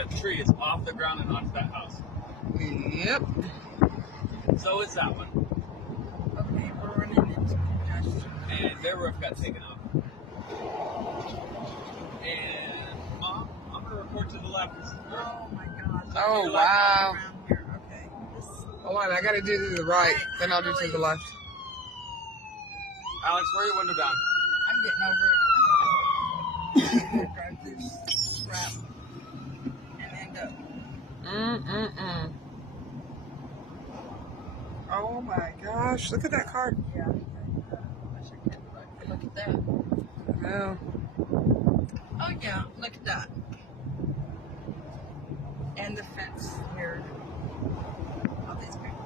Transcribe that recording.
That tree is off the ground and onto that house. Yep. So is that one. Okay, we're running into congestion. And their roof got taken off. And Mom, I'm gonna report to the left. Oh my gosh. wow. Oh wow. Around here. Okay. Hold on, I gotta do to the right, then I'll do to the left. Alex, roll your window down. I'm getting over it. I'm gonna drive through crap and end up. Oh my gosh, look at that car. Yeah. I wish I could. But look at that. No. Oh yeah, look at that. And the fence here. All these people.